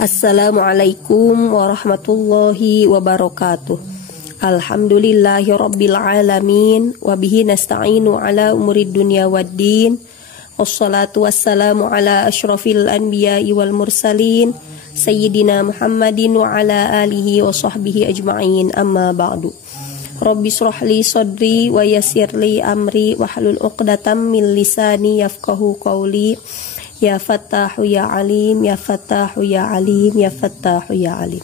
Assalamualaikum warahmatullahi wabarakatuh. Alhamdulillahi rabbil alamin. Wabihi nasta'inu ala umurid dunya waddin. Wassalatu wassalamu ala ashrafil anbiya'i wal mursalin Sayyidina Muhammadin wa ala alihi wa sahbihi ajma'in. Amma ba'du. Rabbi shrahli sadri wa yassirli amri wahlul 'uqdatam min lisani yafqahu qawli. Ya Fattahu ya Alim, ya Fattahu ya Alim, ya Fattahu ya Alim.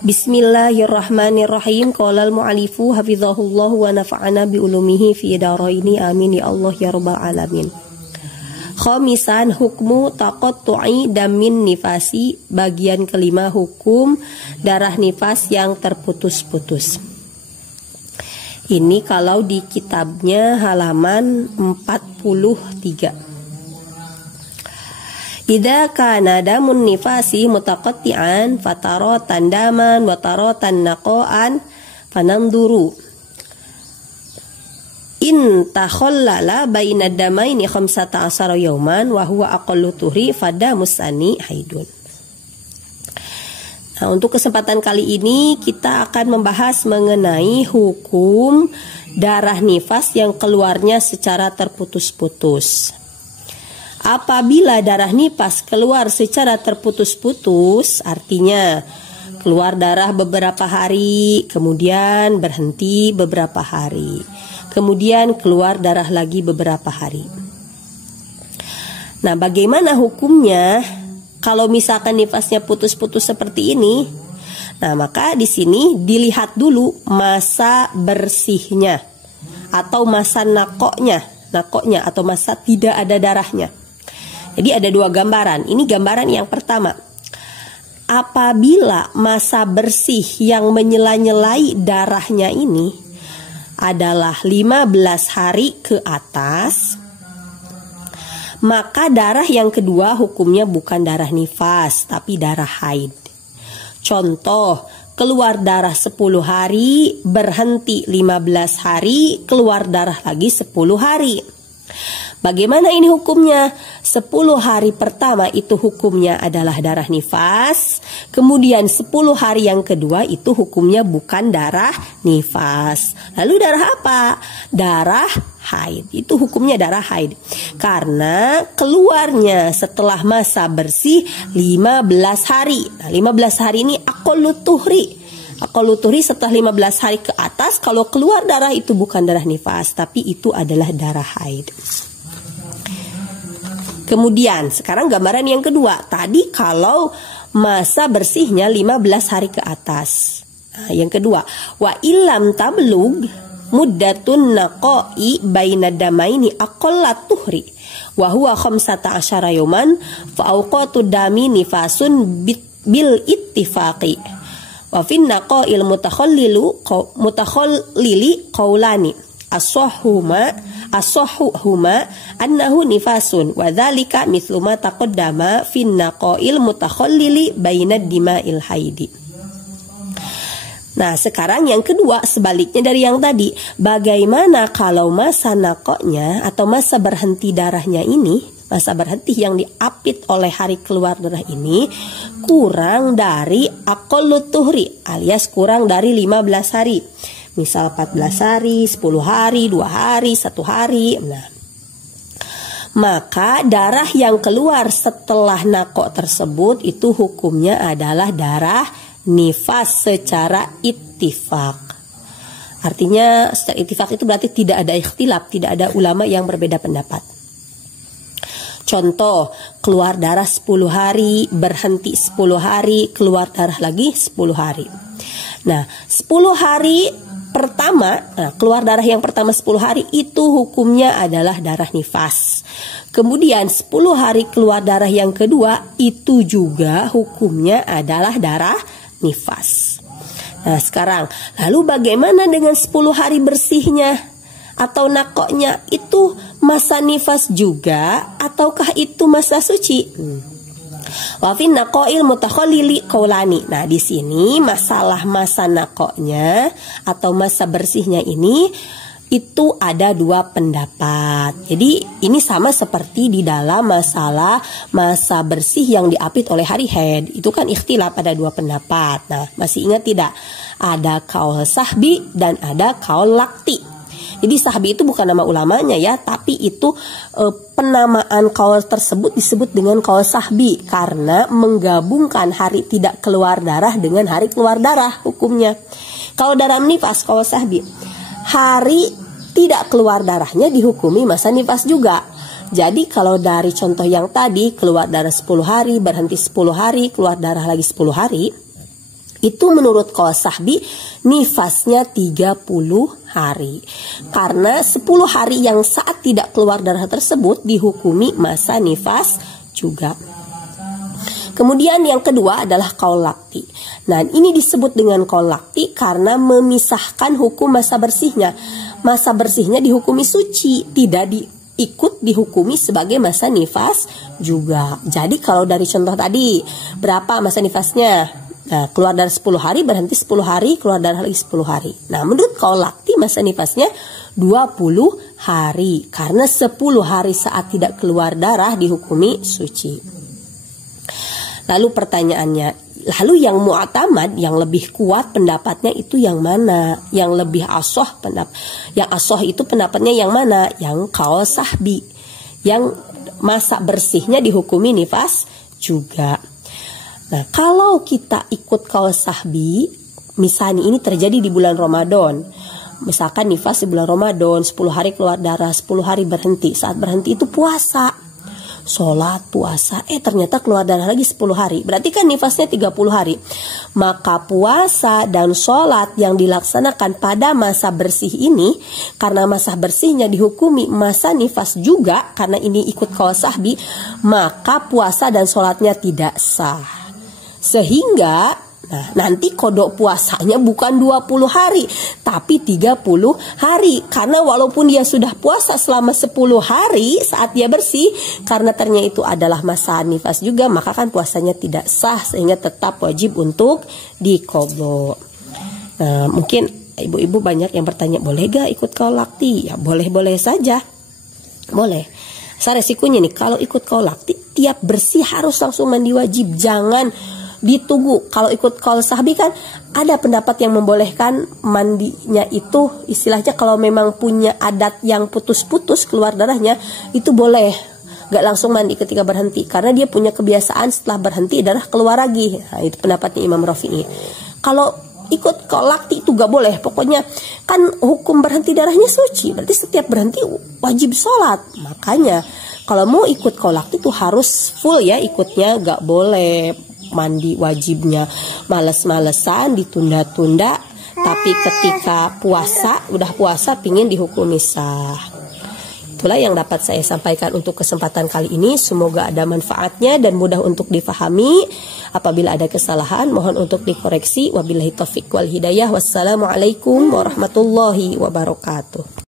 Bismillahirrahmanirrahim. Qala al-mu'allifu hafizahullah wa nafa'ana bi ulumihi fi daraini amin ya Allah ya rabbal alamin. Khamisan hukmu taqattu'i damin nifasi. Bagian kelima, hukum darah nifas yang terputus-putus. Ini kalau di kitabnya halaman 43. Idza kana damun nifasi mutaqatti'an fataratan daman wa taratan naqaan fananduru in takhallala baina damaini 15 yawman wa huwa aqallu tuhri fadamus sani haidun. Nah, untuk kesempatan kali ini kita akan membahas mengenai hukum darah nifas yang keluarnya secara terputus-putus. Apabila darah nifas keluar secara terputus-putus, artinya keluar darah beberapa hari, kemudian berhenti beberapa hari, kemudian keluar darah lagi beberapa hari. Nah, bagaimana hukumnya? Kalau misalkan nifasnya putus-putus seperti ini, nah maka di sini dilihat dulu masa bersihnya atau masa nakoknya atau masa tidak ada darahnya. Jadi ada dua gambaran. Ini gambaran yang pertama. Apabila masa bersih yang menyela-nyelai darahnya ini adalah 15 hari ke atas, maka darah yang kedua hukumnya bukan darah nifas tapi darah haid. Contoh, keluar darah 10 hari, berhenti 15 hari, keluar darah lagi 10 hari. Bagaimana ini hukumnya? 10 hari pertama itu hukumnya adalah darah nifas. Kemudian 10 hari yang kedua itu hukumnya bukan darah nifas. Lalu darah apa? Darah haid. Itu hukumnya darah haid. Karena keluarnya setelah masa bersih 15 hari. Nah, 15 hari ini aqallu tuhri. Aqallu tuhri setelah 15 hari ke atas, kalau keluar darah itu bukan darah nifas, tapi itu adalah darah haid. Kemudian sekarang gambaran yang kedua. Tadi kalau masa bersihnya 15 hari ke atas. Nah, yang kedua, wa illam tablug muddatun naqai baina damaini aqalla tuhri wa huwa 15 yawman fa awqatu dami nifasun bil ittifaqi wa fin naqail mutakhallili qaulani asahhuhuma annahu nifasun wa dzalika mithlu ma taqaddama fin naqail mutakhallili baina dima'il haidi. Nah, sekarang yang kedua, sebaliknya dari yang tadi. Bagaimana kalau masa nakoknya atau masa berhenti darahnya ini, masa berhenti yang diapit oleh hari keluar darah ini kurang dari aqallu tuhri alias kurang dari 15 hari. Misal 14 hari, 10 hari, 2 hari, 1 hari. Nah, maka darah yang keluar setelah nakok tersebut itu hukumnya adalah darah nifas secara ittifaq. Artinya secara ittifaq itu berarti tidak ada ikhtilaf, tidak ada ulama yang berbeda pendapat. Contoh, keluar darah 10 hari, berhenti 10 hari, keluar darah lagi 10 hari. Nah, 10 hari pertama, keluar darah yang pertama 10 hari itu hukumnya adalah darah nifas. Kemudian 10 hari keluar darah yang kedua itu juga hukumnya adalah darah nifas. Nah, sekarang lalu bagaimana dengan 10 hari bersihnya atau nakoknya? Itu masa nifas juga ataukah itu masa suci? Wa fin naqail mutakhallili qaulani. Nah, di sini masalah masa nakoknya atau masa bersihnya ini itu ada dua pendapat. Jadi ini sama seperti di dalam masalah masa bersih yang diapit oleh hari haid. Itu kan ikhtilaf, pada dua pendapat. Nah, masih ingat tidak? Ada kaul sahbi dan ada kaul lakti. Jadi sahbi itu bukan nama ulamanya ya, tapi itu penamaan kaul tersebut disebut dengan kaul sahbi karena menggabungkan hari tidak keluar darah dengan hari keluar darah hukumnya. Kalau dalam nifas kaul sahbi, hari tidak keluar darahnya dihukumi masa nifas juga. Jadi kalau dari contoh yang tadi, keluar darah 10 hari, berhenti 10 hari, keluar darah lagi 10 hari, itu menurut qaul sahbi nifasnya 30 hari. Karena 10 hari yang saat tidak keluar darah tersebut dihukumi masa nifas juga. Kemudian yang kedua adalah qaul lakti. Nah, ini disebut dengan qaul lakti karena memisahkan hukum masa bersihnya. Masa bersihnya dihukumi suci, tidak ikut dihukumi sebagai masa nifas juga. Jadi kalau dari contoh tadi, berapa masa nifasnya? Nah, keluar darah 10 hari, berhenti 10 hari, keluar darah lagi 10 hari. Nah, menurut qaul lakti masa nifasnya 20 hari. Karena 10 hari saat tidak keluar darah dihukumi suci. Lalu pertanyaannya, lalu yang mu'tamad, yang lebih kuat pendapatnya itu yang mana? Yang lebih asoh yang asoh itu pendapatnya yang mana? Yang qaul sahbi, yang masa bersihnya dihukumi nifas juga. Nah, kalau kita ikut qaul sahbi, misalnya ini terjadi di bulan Ramadan. Misalkan nifas di bulan Ramadan, 10 hari keluar darah, 10 hari berhenti. Saat berhenti itu puasa. Sholat, puasa, ternyata keluar darah lagi 10 hari. Berarti kan nifasnya 30 hari. Maka puasa dan sholat yang dilaksanakan pada masa bersih ini, karena masa bersihnya dihukumi masa nifas juga, karena ini ikut qaul sahbi, maka puasa dan sholatnya tidak sah. Sehingga nanti kodok puasanya bukan 20 hari, tapi 30 hari. Karena walaupun dia sudah puasa selama 10 hari saat dia bersih, karena ternyata itu adalah masa nifas juga, maka kan puasanya tidak sah, sehingga tetap wajib untuk diqadha. Nah, mungkin ibu-ibu banyak yang bertanya, boleh gak ikut qaul lakti? Ya boleh-boleh saja, boleh. Resikonya nih, kalau ikut qaul lakti, tiap bersih harus langsung mandi wajib, jangan ditunggu. Kalau ikut qaul sahbi kan ada pendapat yang membolehkan mandinya itu, istilahnya kalau memang punya adat yang putus-putus keluar darahnya, itu boleh gak langsung mandi ketika berhenti, karena dia punya kebiasaan setelah berhenti darah keluar lagi. Nah, itu pendapatnya Imam Rafi'i. Kalau ikut qaul lakti itu gak boleh. Pokoknya kan hukum berhenti darahnya suci, berarti setiap berhenti wajib sholat. Makanya kalau mau ikut qaul lakti itu harus full ya ikutnya, gak boleh mandi wajibnya males-malesan, ditunda-tunda, tapi ketika udah puasa pingin dihukumi sah. Itulah yang dapat saya sampaikan untuk kesempatan kali ini. Semoga ada manfaatnya dan mudah untuk difahami. Apabila ada kesalahan mohon untuk dikoreksi. Wabillahi taufiq wal hidayah. Wassalamualaikum warahmatullahi wabarakatuh.